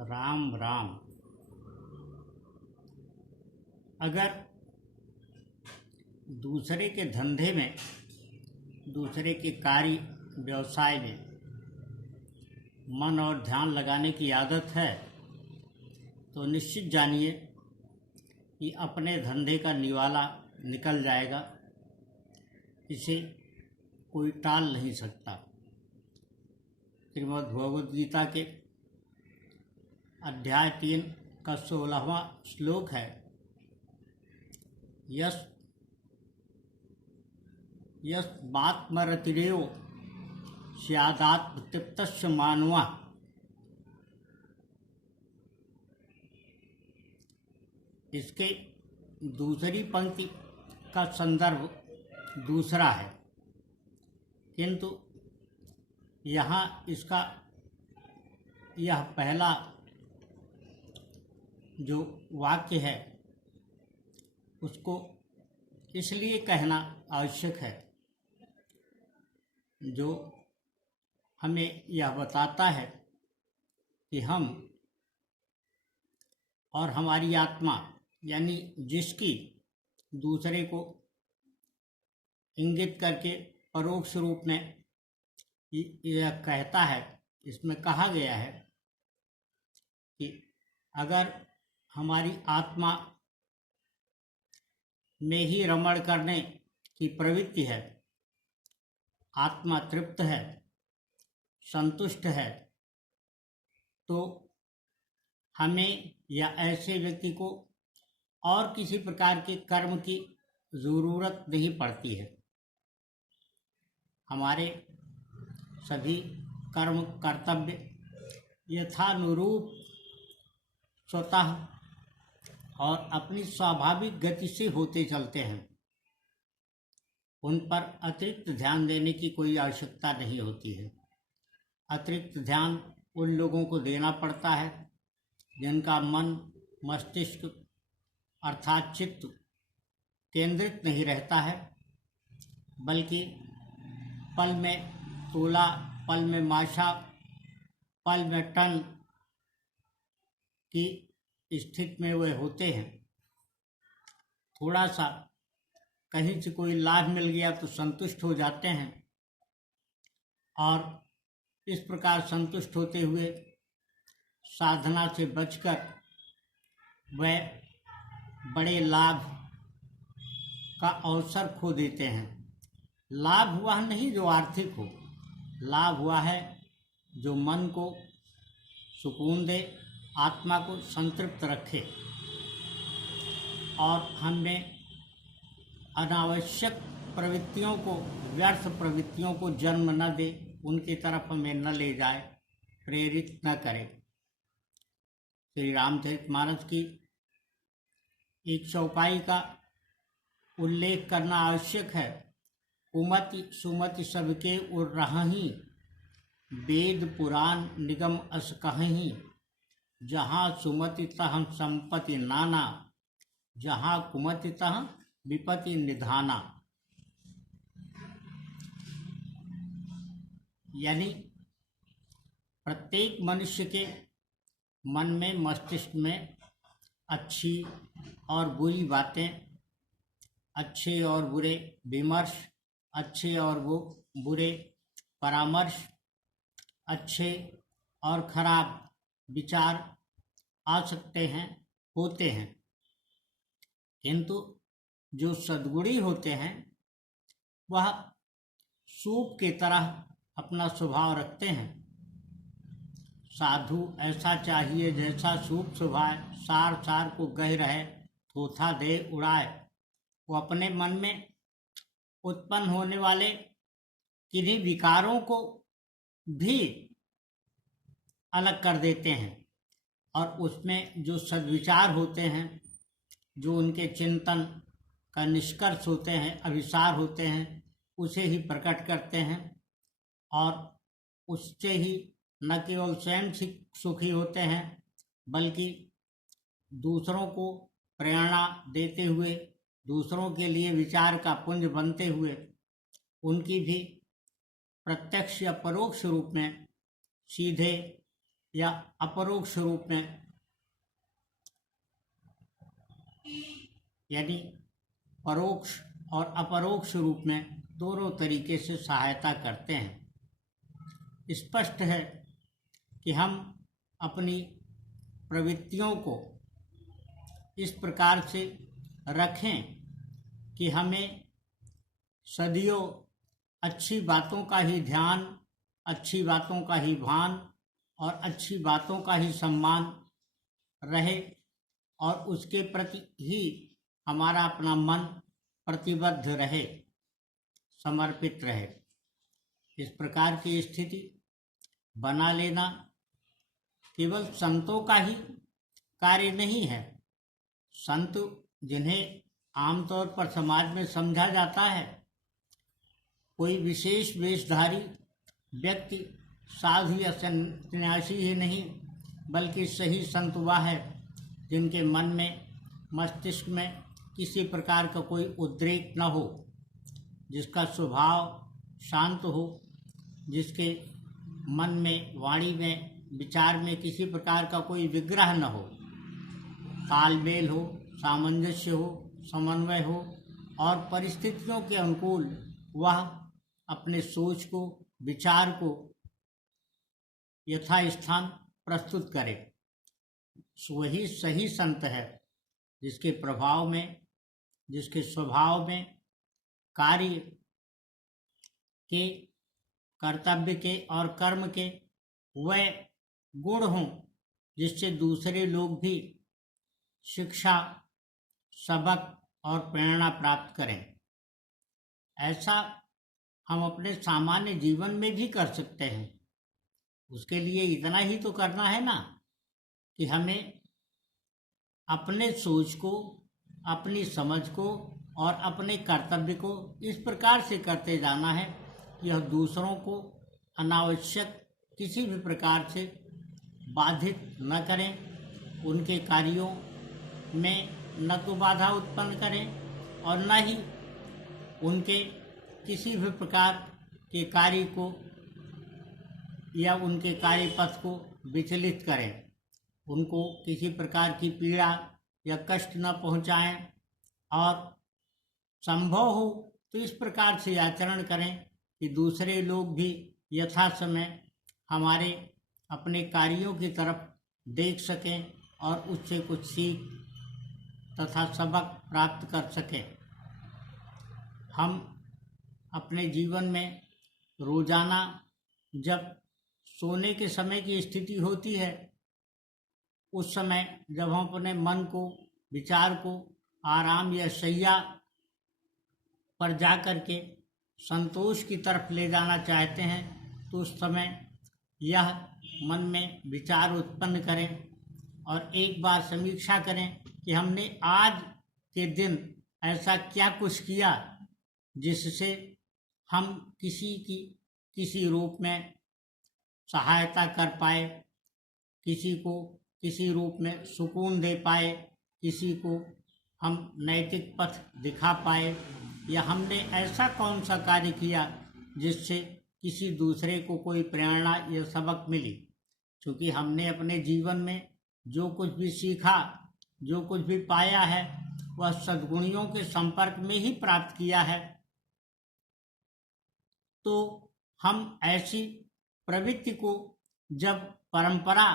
राम राम। अगर दूसरे के धंधे में, दूसरे के कार्य व्यवसाय में मन और ध्यान लगाने की आदत है तो निश्चित जानिए कि अपने धंधे का निवाला निकल जाएगा। इसे कोई टाल नहीं सकता। श्रीमद् भगवद गीता के अध्याय 3 का 16वां श्लोक है, यस्मात्मरतिरेव स्यादात्मतृप्तस्य मानवः। इसके दूसरी पंक्ति का संदर्भ दूसरा है, किंतु यहाँ इसका यह पहला जो वाक्य है उसको इसलिए कहना आवश्यक है जो हमें यह बताता है कि हम और हमारी आत्मा, यानी जिसकी दूसरे को इंगित करके परोक्ष रूप में यह कहता है, इसमें कहा गया है कि अगर हमारी आत्मा में ही रमण करने की प्रवृत्ति है, आत्मा तृप्त है, संतुष्ट है, तो हमें या ऐसे व्यक्ति को और किसी प्रकार के कर्म की ज़रूरत नहीं पड़ती है। हमारे सभी कर्म कर्तव्य यथानुरूप स्वतः और अपनी स्वाभाविक गति से होते चलते हैं। उन पर अतिरिक्त ध्यान देने की कोई आवश्यकता नहीं होती है। अतिरिक्त ध्यान उन लोगों को देना पड़ता है जिनका मन, मस्तिष्क अर्थात चित्त केंद्रित नहीं रहता है, बल्कि पल में तोला, पल में माशा, पल में टन की स्थिति में वे होते हैं। थोड़ा सा कहीं से कोई लाभ मिल गया तो संतुष्ट हो जाते हैं, और इस प्रकार संतुष्ट होते हुए साधना से बचकर वह बड़े लाभ का अवसर खो देते हैं। लाभ हुआ नहीं जो आर्थिक हो, लाभ हुआ है जो मन को सुकून दे, आत्मा को संतृप्त रखे और हमें अनावश्यक प्रवृत्तियों को, व्यर्थ प्रवृत्तियों को जन्म न दे, उनकी तरफ हमें न ले जाए, प्रेरित न करे। श्री रामचरितमानस की एक चौपाई का उल्लेख करना आवश्यक है। कुमति सुमति सबके उर रही, वेद पुराण निगम अस कहीं। जहाँ सुमति तह संपत्ति नाना, जहाँ कुमति तह विपत्ति निधाना। यानी प्रत्येक मनुष्य के मन में, मस्तिष्क में अच्छी और बुरी बातें, अच्छे और बुरे विमर्श, अच्छे और वो बुरे परामर्श, अच्छे और खराब विचार आ सकते हैं, होते हैं, किंतु जो सद्गुणी होते हैं वह सूप की तरह अपना स्वभाव रखते हैं। साधु ऐसा चाहिए जैसा सूप सुभाए, सार सार को गह रहे, थोथा दे उड़ाए। वो अपने मन में उत्पन्न होने वाले किन्हीं विकारों को भी अलग कर देते हैं, और उसमें जो सद्विचार होते हैं, जो उनके चिंतन का निष्कर्ष होते हैं, अभिसार होते हैं, उसे ही प्रकट करते हैं, और उससे ही न केवल स्वयं सुखी होते हैं बल्कि दूसरों को प्रेरणा देते हुए, दूसरों के लिए विचार का पुंज बनते हुए उनकी भी प्रत्यक्ष या परोक्ष रूप में सीधे या अपरोक्ष रूप में, यानी परोक्ष और अपरोक्ष रूप में दोनों तरीके से सहायता करते हैं। स्पष्ट है कि हम अपनी प्रवृत्तियों को इस प्रकार से रखें कि हमें सदियों अच्छी बातों का ही ध्यान, अच्छी बातों का ही भान और अच्छी बातों का ही सम्मान रहे और उसके प्रति ही हमारा अपना मन प्रतिबद्ध रहे, समर्पित रहे। इस प्रकार की स्थिति बना लेना केवल संतों का ही कार्य नहीं है। संत जिन्हें आमतौर पर समाज में समझा जाता है, कोई विशेष वेशधारी व्यक्ति साधु या सन्यासी ही नहीं, बल्कि सही संत वह है जिनके मन में, मस्तिष्क में किसी प्रकार का कोई उद्रेक न हो, जिसका स्वभाव शांत हो, जिसके मन में, वाणी में, विचार में किसी प्रकार का कोई विग्रह न हो, तालमेल हो, सामंजस्य हो, समन्वय हो और परिस्थितियों के अनुकूल वह अपने सोच को, विचार को यथास्थान प्रस्तुत करे। वही सही संत है जिसके प्रभाव में, जिसके स्वभाव में कार्य के, कर्तव्य के और कर्म के वह गुण हों जिससे दूसरे लोग भी शिक्षा, सबक और प्रेरणा प्राप्त करें। ऐसा हम अपने सामान्य जीवन में भी कर सकते हैं। उसके लिए इतना ही तो करना है ना कि हमें अपने सोच को, अपनी समझ को और अपने कर्तव्य को इस प्रकार से करते जाना है कि यह दूसरों को अनावश्यक किसी भी प्रकार से बाधित न करें, उनके कार्यों में न तो बाधा उत्पन्न करें और न ही उनके किसी भी प्रकार के कार्य को या उनके कार्य पथ को विचलित करें, उनको किसी प्रकार की पीड़ा या कष्ट न पहुंचाएं और संभव हो तो इस प्रकार से आचरण करें कि दूसरे लोग भी यथा समय हमारे अपने कार्यों की तरफ देख सकें और उससे कुछ सीख तथा सबक प्राप्त कर सकें। हम अपने जीवन में रोजाना जब सोने के समय की स्थिति होती है, उस समय जब हम अपने मन को, विचार को आराम या शैया पर जा कर के संतोष की तरफ ले जाना चाहते हैं, तो उस समय यह मन में विचार उत्पन्न करें और एक बार समीक्षा करें कि हमने आज के दिन ऐसा क्या कुछ किया जिससे हम किसी की किसी रूप में सहायता कर पाए, किसी को किसी रूप में सुकून दे पाए, किसी को हम नैतिक पथ दिखा पाए, या हमने ऐसा कौन सा कार्य किया जिससे किसी दूसरे को कोई प्रेरणा या सबक मिली। क्योंकि हमने अपने जीवन में जो कुछ भी सीखा, जो कुछ भी पाया है, वह सद्गुणियों के संपर्क में ही प्राप्त किया है। तो हम ऐसी प्रवृत्ति को जब परंपरा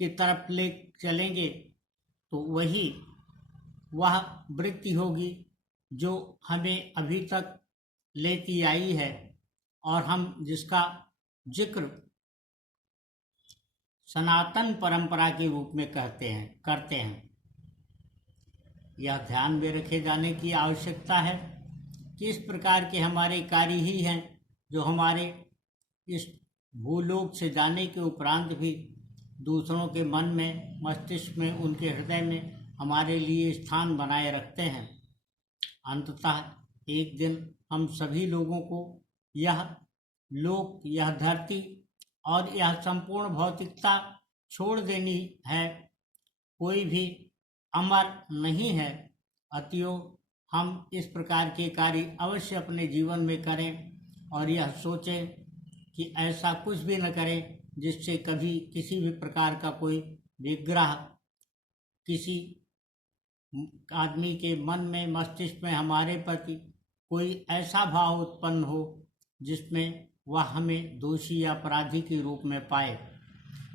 की तरफ ले चलेंगे तो वही वह वृत्ति होगी जो हमें अभी तक लेती आई है और हम जिसका जिक्र सनातन परंपरा के रूप में करते हैं। यह ध्यान में रखे जाने की आवश्यकता है कि इस प्रकार के हमारे कार्य ही हैं जो हमारे इस भूलोक से जाने के उपरांत भी दूसरों के मन में, मस्तिष्क में, उनके हृदय में हमारे लिए स्थान बनाए रखते हैं। अंततः एक दिन हम सभी लोगों को यह लोक, यह धरती और यह संपूर्ण भौतिकता छोड़ देनी है। कोई भी अमर नहीं है। अतएव हम इस प्रकार के कार्य अवश्य अपने जीवन में करें और यह सोचें कि ऐसा कुछ भी न करें जिससे कभी किसी भी प्रकार का कोई विग्रह किसी आदमी के मन में, मस्तिष्क में हमारे प्रति कोई ऐसा भाव उत्पन्न हो जिसमें वह हमें दोषी या अपराधी के रूप में पाए।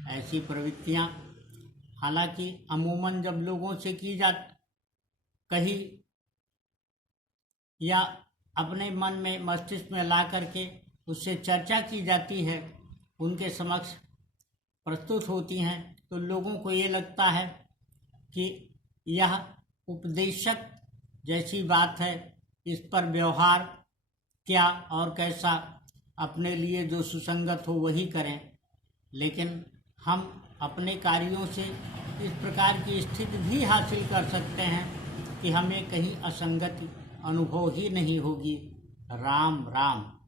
ऐसी प्रवृत्तियां हालांकि अमूमन जब लोगों से की जा कही या अपने मन में, मस्तिष्क में ला करके उससे चर्चा की जाती है, उनके समक्ष प्रस्तुत होती हैं, तो लोगों को ये लगता है कि यह उपदेशक जैसी बात है, इस पर व्यवहार क्या और कैसा, अपने लिए जो सुसंगत हो वही करें। लेकिन हम अपने कार्यों से इस प्रकार की स्थिति भी हासिल कर सकते हैं कि हमें कहीं असंगति अनुभव ही नहीं होगी। राम राम।